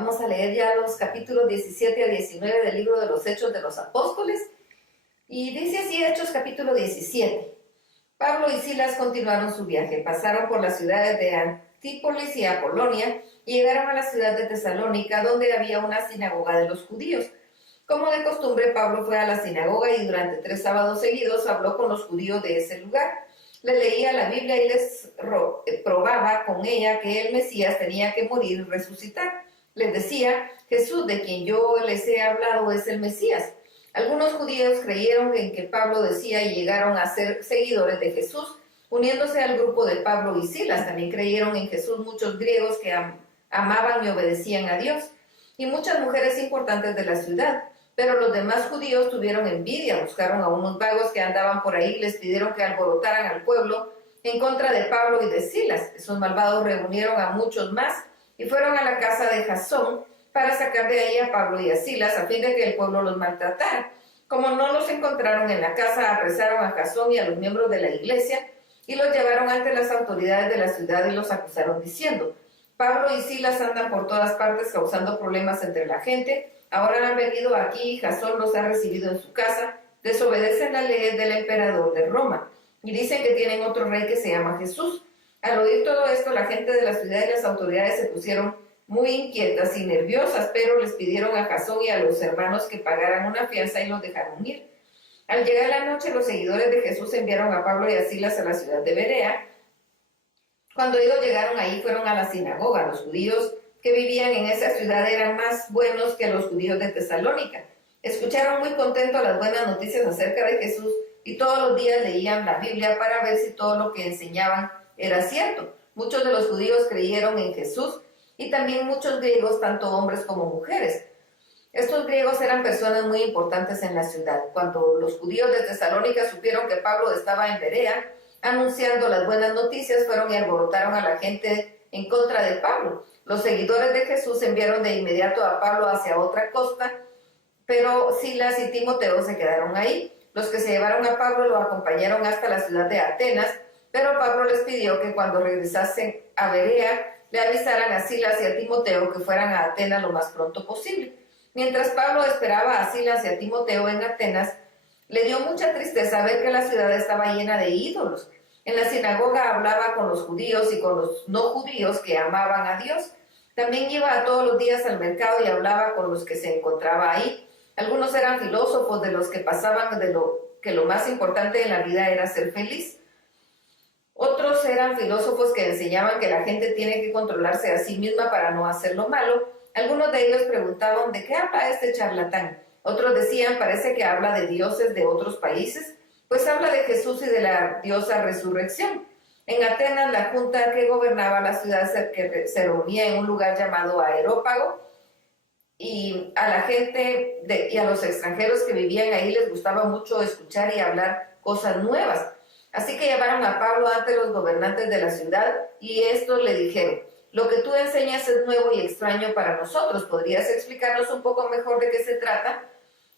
Vamos a leer ya los capítulos 17 a 19 del libro de los Hechos de los Apóstoles. Y dice así Hechos capítulo 17. Pablo y Silas continuaron su viaje, pasaron por las ciudades de Antípolis y Apolonia y llegaron a la ciudad de Tesalónica, donde había una sinagoga de los judíos. Como de costumbre, Pablo fue a la sinagoga y durante 3 sábados seguidos habló con los judíos de ese lugar. Les leía la Biblia y les probaba con ella que el Mesías tenía que morir y resucitar. Les decía, Jesús, de quien yo les he hablado, es el Mesías. Algunos judíos creyeron en que Pablo decía y llegaron a ser seguidores de Jesús, uniéndose al grupo de Pablo y Silas. También creyeron en Jesús muchos griegos que amaban y obedecían a Dios, y muchas mujeres importantes de la ciudad. Pero los demás judíos tuvieron envidia, buscaron a unos vagos que andaban por ahí y les pidieron que alborotaran al pueblo en contra de Pablo y de Silas. Esos malvados reunieron a muchos más y fueron a la casa de Jasón para sacar de ahí a Pablo y a Silas a fin de que el pueblo los maltratara. Como no los encontraron en la casa, apresaron a Jasón y a los miembros de la iglesia y los llevaron ante las autoridades de la ciudad y los acusaron diciendo, Pablo y Silas andan por todas partes causando problemas entre la gente. Ahora han venido aquí y Jasón los ha recibido en su casa, desobedecen la ley del emperador de Roma y dicen que tienen otro rey que se llama Jesús. Al oír todo esto, la gente de la ciudad y las autoridades se pusieron muy inquietas y nerviosas, pero les pidieron a Jasón y a los hermanos que pagaran una fianza y los dejaron ir. Al llegar la noche, los seguidores de Jesús enviaron a Pablo y a Silas a la ciudad de Berea. Cuando ellos llegaron ahí, fueron a la sinagoga. Los judíos que vivían en esa ciudad eran más buenos que los judíos de Tesalónica. Escucharon muy contentos las buenas noticias acerca de Jesús y todos los días leían la Biblia para ver si todo lo que enseñaban era cierto. Muchos de los judíos creyeron en Jesús y también muchos griegos, tanto hombres como mujeres. Estos griegos eran personas muy importantes en la ciudad. Cuando los judíos de Tesalónica supieron que Pablo estaba en Berea, anunciando las buenas noticias, fueron y alborotaron a la gente en contra de Pablo. Los seguidores de Jesús enviaron de inmediato a Pablo hacia otra costa, pero Silas y Timoteo se quedaron ahí. Los que se llevaron a Pablo lo acompañaron hasta la ciudad de Atenas, pero Pablo les pidió que cuando regresasen a Berea le avisaran a Silas y a Timoteo que fueran a Atenas lo más pronto posible. Mientras Pablo esperaba a Silas y a Timoteo en Atenas, le dio mucha tristeza ver que la ciudad estaba llena de ídolos. En la sinagoga hablaba con los judíos y con los no judíos que amaban a Dios. También iba todos los días al mercado y hablaba con los que se encontraba ahí. Algunos eran filósofos de los que pasaban de que lo más importante en la vida era ser feliz. Otros eran filósofos que enseñaban que la gente tiene que controlarse a sí misma para no hacer lo malo. Algunos de ellos preguntaban, ¿de qué habla este charlatán? Otros decían, parece que habla de dioses de otros países, pues habla de Jesús y de la diosa resurrección. En Atenas, la junta que gobernaba la ciudad se reunía en un lugar llamado Areópago, y a la gente y a los extranjeros que vivían ahí les gustaba mucho escuchar y hablar cosas nuevas. Así que llevaron a Pablo ante los gobernantes de la ciudad y estos le dijeron, lo que tú enseñas es nuevo y extraño para nosotros. ¿Podrías explicarnos un poco mejor de qué se trata?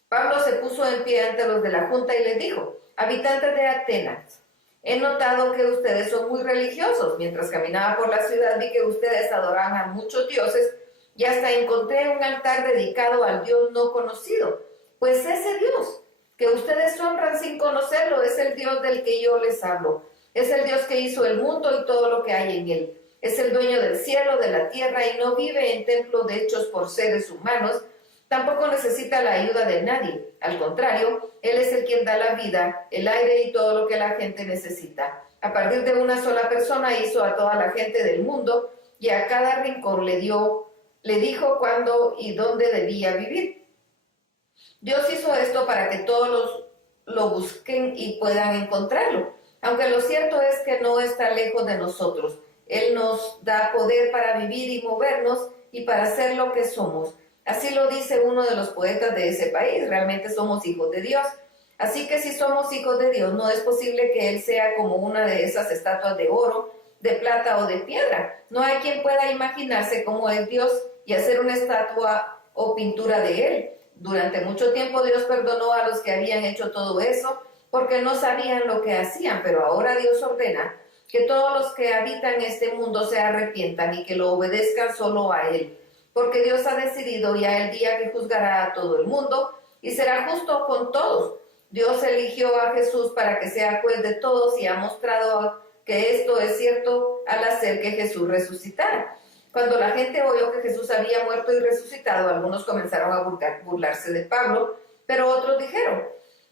Pablo se puso en pie ante los de la junta y les dijo, habitantes de Atenas, he notado que ustedes son muy religiosos. Mientras caminaba por la ciudad vi que ustedes adoraban a muchos dioses y hasta encontré un altar dedicado al Dios no conocido. Pues ese Dios que ustedes honran sin conocerlo es el Dios del que yo les hablo. Es el Dios que hizo el mundo y todo lo que hay en él. Es el dueño del cielo, de la tierra y no vive en templos hechos por seres humanos. Tampoco necesita la ayuda de nadie. Al contrario, Él es el quien da la vida, el aire y todo lo que la gente necesita. A partir de una sola persona hizo a toda la gente del mundo y a cada rincón le dijo cuándo y dónde debía vivir. Dios hizo esto para que todos lo busquen y puedan encontrarlo. Aunque lo cierto es que no está lejos de nosotros. Él nos da poder para vivir y movernos y para ser lo que somos. Así lo dice uno de los poetas de ese país. Realmente somos hijos de Dios. Así que si somos hijos de Dios, no es posible que Él sea como una de esas estatuas de oro, de plata o de piedra. No hay quien pueda imaginarse cómo es Dios y hacer una estatua o pintura de Él. Durante mucho tiempo Dios perdonó a los que habían hecho todo eso porque no sabían lo que hacían, pero ahora Dios ordena que todos los que habitan este mundo se arrepientan y que lo obedezcan solo a Él. porque Dios ha decidido ya el día que juzgará a todo el mundo y será justo con todos. Dios eligió a Jesús para que sea juez de todos y ha mostrado que esto es cierto al hacer que Jesús resucitara. Cuando la gente oyó que Jesús había muerto y resucitado, algunos comenzaron a burlarse de Pablo, pero otros dijeron: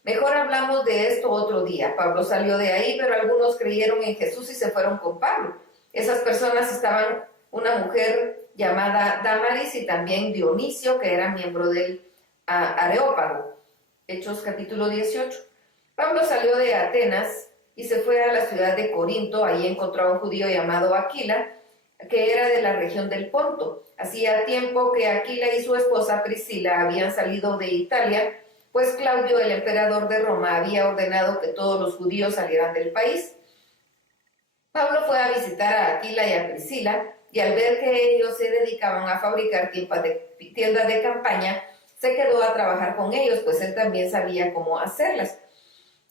mejor hablamos de esto otro día. Pablo salió de ahí, pero algunos creyeron en Jesús y se fueron con Pablo. Esas personas estaban una mujer llamada Dámaris y también Dionisio, que era miembro del Areópago. Hechos capítulo 18. Pablo salió de Atenas y se fue a la ciudad de Corinto. Allí encontró a un judío llamado Aquila, que era de la región del Ponto. Hacía tiempo que Aquila y su esposa Priscila habían salido de Italia, pues Claudio, el emperador de Roma, había ordenado que todos los judíos salieran del país. Pablo fue a visitar a Aquila y a Priscila, y al ver que ellos se dedicaban a fabricar tiendas de campaña, se quedó a trabajar con ellos, pues él también sabía cómo hacerlas.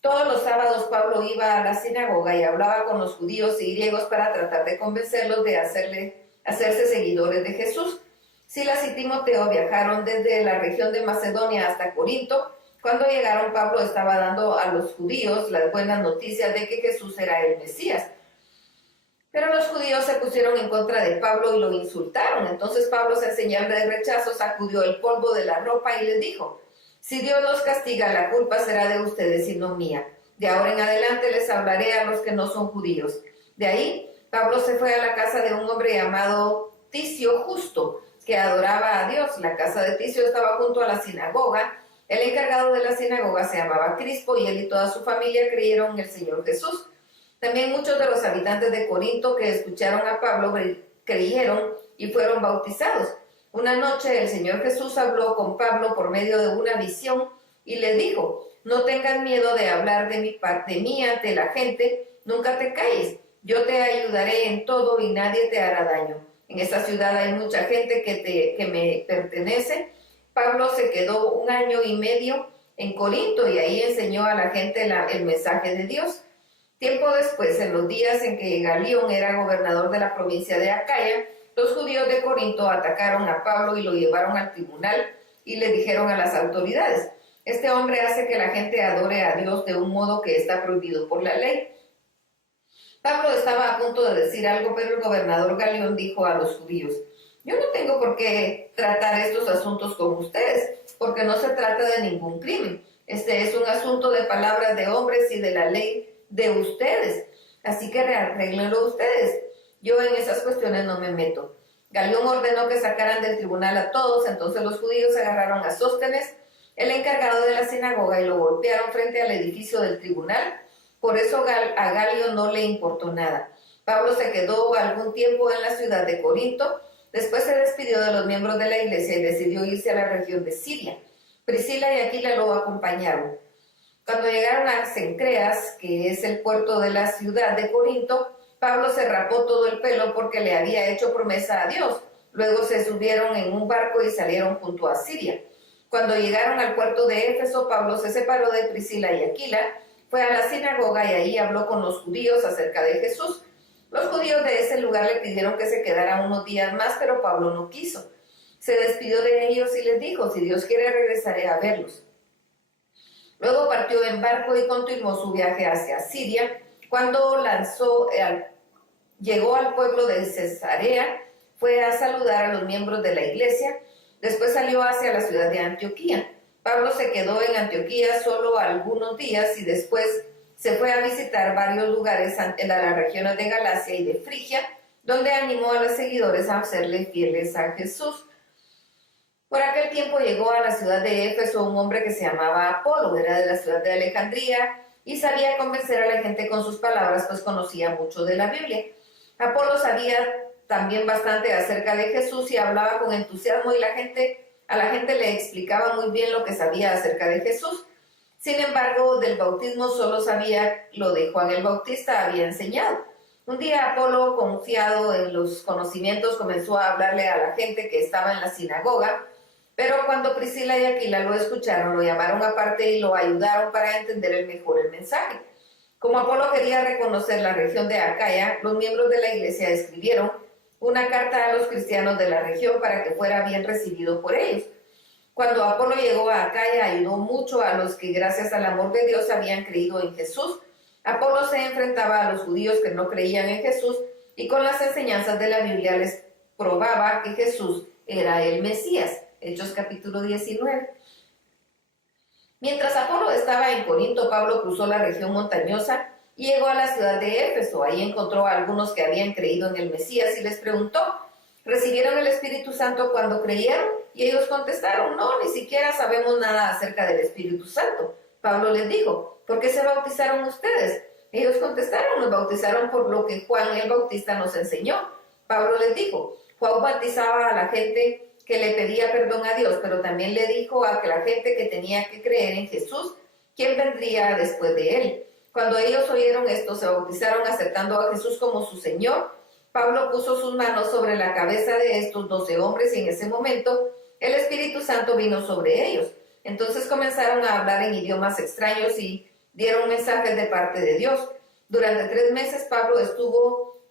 Todos los sábados Pablo iba a la sinagoga y hablaba con los judíos y griegos para tratar de convencerlos de hacerse seguidores de Jesús. Silas y Timoteo viajaron desde la región de Macedonia hasta Corinto. Cuando llegaron, Pablo estaba dando a los judíos las buenas noticias de que Jesús era el Mesías. Pero los judíos se pusieron en contra de Pablo y lo insultaron. Entonces Pablo, en señal de rechazo, sacudió el polvo de la ropa y les dijo: si Dios los castiga, la culpa será de ustedes y no mía. De ahora en adelante les hablaré a los que no son judíos. De ahí, Pablo se fue a la casa de un hombre llamado Ticio Justo, que adoraba a Dios. La casa de Ticio estaba junto a la sinagoga. El encargado de la sinagoga se llamaba Crispo y él y toda su familia creyeron en el Señor Jesús. También muchos de los habitantes de Corinto que escucharon a Pablo creyeron y fueron bautizados. Una noche el Señor Jesús habló con Pablo por medio de una visión y le dijo: no tengas miedo de hablar de mí ante la gente, nunca te calles, yo te ayudaré en todo y nadie te hará daño. En esta ciudad hay mucha gente que me pertenece. Pablo se quedó 1 año y medio en Corinto y ahí enseñó a la gente el mensaje de Dios. Tiempo después, en los días en que Galión era gobernador de la provincia de Acaya, los judíos de Corinto atacaron a Pablo y lo llevaron al tribunal y le dijeron a las autoridades: este hombre hace que la gente adore a Dios de un modo que está prohibido por la ley. Pablo estaba a punto de decir algo, pero el gobernador Galión dijo a los judíos: yo no tengo por qué tratar estos asuntos con ustedes, porque no se trata de ningún crimen. Este es un asunto de palabras de hombres y de la ley de ustedes, así que arréglenlo ustedes. Yo en esas cuestiones no me meto. Galión ordenó que sacaran del tribunal a todos. Entonces los judíos agarraron a Sóstenes, el encargado de la sinagoga, y lo golpearon frente al edificio del tribunal. Por eso a Galio no le importó nada. Pablo se quedó algún tiempo en la ciudad de Corinto. Después se despidió de los miembros de la iglesia y decidió irse a la región de Siria. Priscila y Aquila lo acompañaron. Cuando llegaron a Cencreas, que es el puerto de la ciudad de Corinto, Pablo se rapó todo el pelo porque le había hecho promesa a Dios. Luego se subieron en un barco y salieron junto a Siria. Cuando llegaron al puerto de Éfeso, Pablo se separó de Priscila y Aquila, fue a la sinagoga y ahí habló con los judíos acerca de Jesús. Los judíos de ese lugar le pidieron que se quedara unos días más, pero Pablo no quiso. Se despidió de ellos y les dijo: si Dios quiere, regresaré a verlos. Luego partió en barco y continuó su viaje hacia Siria. Cuando llegó al pueblo de Cesarea, fue a saludar a los miembros de la iglesia. Después salió hacia la ciudad de Antioquía. Pablo se quedó en Antioquía solo algunos días y después se fue a visitar varios lugares en las regiones de Galacia y de Frigia, donde animó a los seguidores a serle fieles a Jesús. Por aquel tiempo llegó a la ciudad de Éfeso un hombre que se llamaba Apolo, era de la ciudad de Alejandría y sabía convencer a la gente con sus palabras, pues conocía mucho de la Biblia. Apolo sabía también bastante acerca de Jesús y hablaba con entusiasmo y a la gente le explicaba muy bien lo que sabía acerca de Jesús. Sin embargo, del bautismo solo sabía lo de Juan el Bautista había enseñado. Un día Apolo, confiado en los conocimientos, comenzó a hablarle a la gente que estaba en la sinagoga. Pero cuando Priscila y Aquila lo escucharon, lo llamaron aparte y lo ayudaron para entender mejor el mensaje. Como Apolo quería reconocer la región de Acaya, los miembros de la iglesia escribieron una carta a los cristianos de la región para que fuera bien recibido por ellos. Cuando Apolo llegó a Acaya, ayudó mucho a los que gracias al amor de Dios habían creído en Jesús. Apolo se enfrentaba a los judíos que no creían en Jesús y con las enseñanzas de la Biblia les probaba que Jesús era el Mesías. Hechos capítulo 19. Mientras Apolo estaba en Corinto, Pablo cruzó la región montañosa y llegó a la ciudad de Éfeso. Ahí encontró a algunos que habían creído en el Mesías y les preguntó, ¿recibieron el Espíritu Santo cuando creyeron? Y ellos contestaron, no, ni siquiera sabemos nada acerca del Espíritu Santo. Pablo les dijo, ¿por qué se bautizaron ustedes? Ellos contestaron, nos bautizaron por lo que Juan el Bautista nos enseñó. Pablo les dijo, Juan bautizaba a la gente que le pedía perdón a Dios, pero también le dijo a la gente que tenía que creer en Jesús, quien vendría después de él. Cuando ellos oyeron esto, se bautizaron aceptando a Jesús como su Señor. Pablo puso sus manos sobre la cabeza de estos 12 hombres y en ese momento el Espíritu Santo vino sobre ellos. Entonces comenzaron a hablar en idiomas extraños y dieron mensajes de parte de Dios. Durante 3 meses Pablo estuvo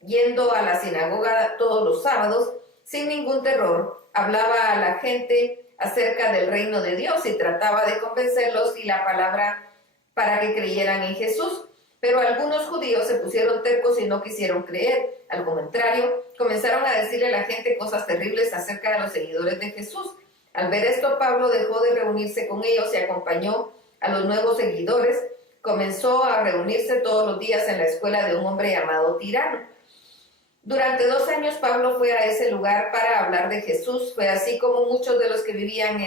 yendo a la sinagoga todos los sábados sin ningún terror. Hablaba a la gente acerca del reino de Dios y trataba de convencerlos y la palabra para que creyeran en Jesús. Pero algunos judíos se pusieron tercos y no quisieron creer. Al contrario, comenzaron a decirle a la gente cosas terribles acerca de los seguidores de Jesús. Al ver esto, Pablo dejó de reunirse con ellos y acompañó a los nuevos seguidores. Comenzó a reunirse todos los días en la escuela de un hombre llamado Tirano. Durante 2 años Pablo fue a ese lugar para hablar de Jesús. Fue así como muchos de los que vivían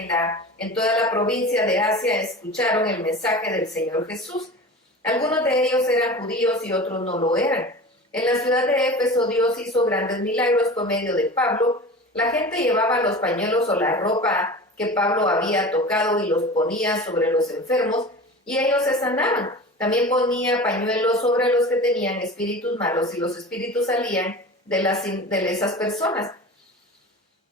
en toda la provincia de Asia escucharon el mensaje del Señor Jesús. Algunos de ellos eran judíos y otros no lo eran. En la ciudad de Éfeso Dios hizo grandes milagros por medio de Pablo. La gente llevaba los pañuelos o la ropa que Pablo había tocado y los ponía sobre los enfermos y ellos se sanaban. También ponía pañuelos sobre los que tenían espíritus malos y los espíritus salían de esas personas.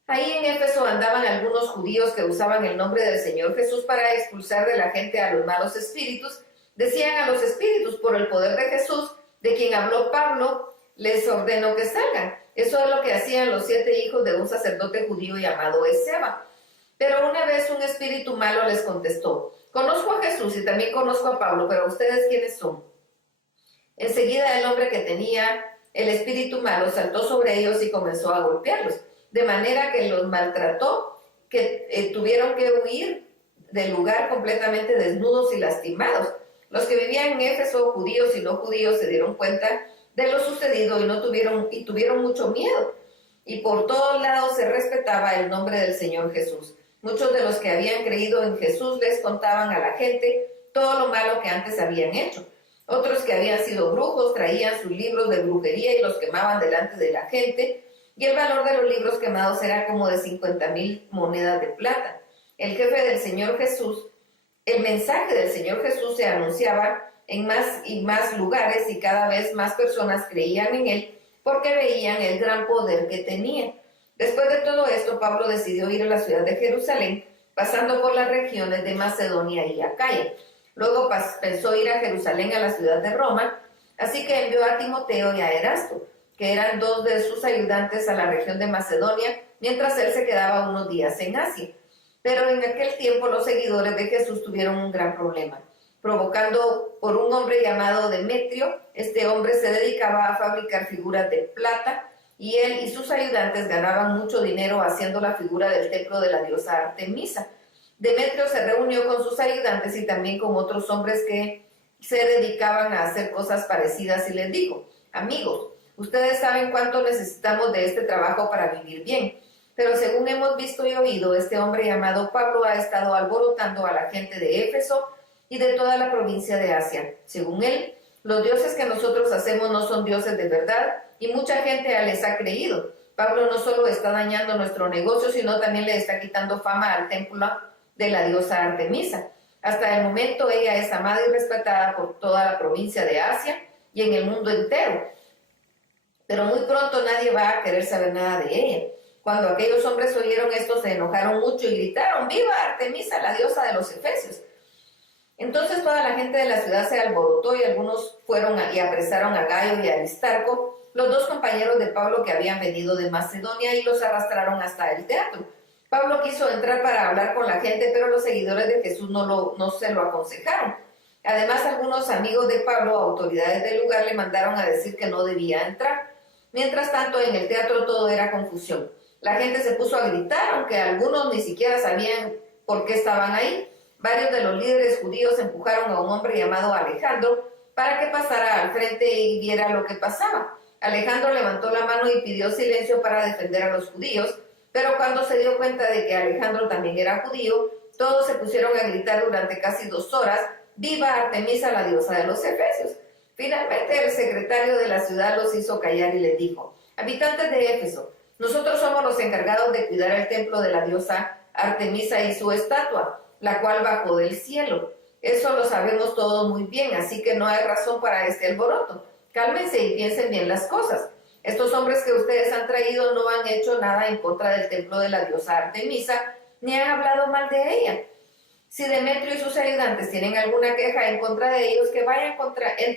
Ahí en Éfeso andaban algunos judíos que usaban el nombre del Señor Jesús para expulsar de la gente a los malos espíritus. Decían a los espíritus, por el poder de Jesús, de quien habló Pablo, les ordenó que salgan. Eso es lo que hacían los 7 hijos de un sacerdote judío llamado Esceva. Pero una vez un espíritu malo les contestó, conozco a Jesús y también conozco a Pablo, pero ¿ustedes quiénes son? Enseguida el hombre que tenía el espíritu malo saltó sobre ellos y comenzó a golpearlos, de manera que los maltrató, que tuvieron que huir del lugar completamente desnudos y lastimados. Los que vivían en Éfeso, judíos y no judíos, se dieron cuenta de lo sucedido y tuvieron mucho miedo. Y por todos lados se respetaba el nombre del Señor Jesús. Muchos de los que habían creído en Jesús les contaban a la gente todo lo malo que antes habían hecho. Otros que habían sido brujos traían sus libros de brujería y los quemaban delante de la gente. Y el valor de los libros quemados era como de 50,000 monedas de plata. El jefe del Señor Jesús, el mensaje del Señor Jesús se anunciaba en más y más lugares y cada vez más personas creían en él porque veían el gran poder que tenía. Después de todo esto, Pablo decidió ir a la ciudad de Jerusalén, pasando por las regiones de Macedonia y Acaya. Luego pensó ir a Jerusalén, a la ciudad de Roma, así que envió a Timoteo y a Erasto, que eran 2 de sus ayudantes a la región de Macedonia, mientras él se quedaba unos días en Asia. Pero en aquel tiempo los seguidores de Jesús tuvieron un gran problema, provocando por un hombre llamado Demetrio. Este hombre se dedicaba a fabricar figuras de plata y él y sus ayudantes ganaban mucho dinero haciendo la figura del templo de la diosa Artemisa. Demetrio se reunió con sus ayudantes y también con otros hombres que se dedicaban a hacer cosas parecidas y les dijo, amigos, ustedes saben cuánto necesitamos de este trabajo para vivir bien. Pero según hemos visto y oído, este hombre llamado Pablo ha estado alborotando a la gente de Éfeso y de toda la provincia de Asia. Según él, los dioses que nosotros hacemos no son dioses de verdad y mucha gente les ha creído. Pablo no solo está dañando nuestro negocio, sino también le está quitando fama al templo de la diosa Artemisa. Hasta el momento ella es amada y respetada por toda la provincia de Asia y en el mundo entero. Pero muy pronto nadie va a querer saber nada de ella. Cuando aquellos hombres oyeron esto, se enojaron mucho y gritaron, ¡viva Artemisa, la diosa de los efesios! Entonces toda la gente de la ciudad se alborotó y algunos fueron y apresaron a Gayo y a Aristarco los dos compañeros de Pablo que habían venido de Macedonia y los arrastraron hasta el teatro. Pablo quiso entrar para hablar con la gente, pero los seguidores de Jesús no se lo aconsejaron. Además, algunos amigos de Pablo, autoridades del lugar, le mandaron a decir que no debía entrar. Mientras tanto, en el teatro todo era confusión. La gente se puso a gritar, aunque algunos ni siquiera sabían por qué estaban ahí. Varios de los líderes judíos empujaron a un hombre llamado Alejandro para que pasara al frente y viera lo que pasaba. Alejandro levantó la mano y pidió silencio para defender a los judíos, pero cuando se dio cuenta de que Alejandro también era judío, todos se pusieron a gritar durante casi 2 horas: ¡Viva Artemisa, la diosa de los Efesios! Finalmente el secretario de la ciudad los hizo callar y les dijo: habitantes de Éfeso, nosotros somos los encargados de cuidar el templo de la diosa Artemisa y su estatua, la cual bajó del cielo. Eso lo sabemos todos muy bien, así que no hay razón para este alboroto. Cálmense y piensen bien las cosas. Estos hombres que ustedes han traído no han hecho nada en contra del templo de la diosa Artemisa, ni han hablado mal de ella. Si Demetrio y sus ayudantes tienen alguna queja en contra de ellos, que vayan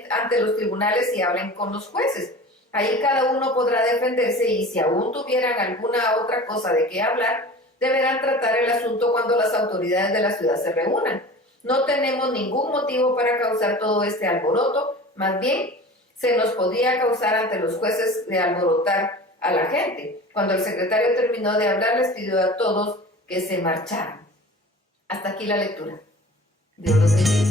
ante los tribunales y hablen con los jueces. Ahí cada uno podrá defenderse y si aún tuvieran alguna otra cosa de qué hablar, deberán tratar el asunto cuando las autoridades de la ciudad se reúnan. No tenemos ningún motivo para causar todo este alboroto, más bien se nos podría causar ante los jueces de alborotar a la gente. Cuando el secretario terminó de hablar, les pidió a todos que se marcharan. Hasta aquí la lectura. Dios los bendiga.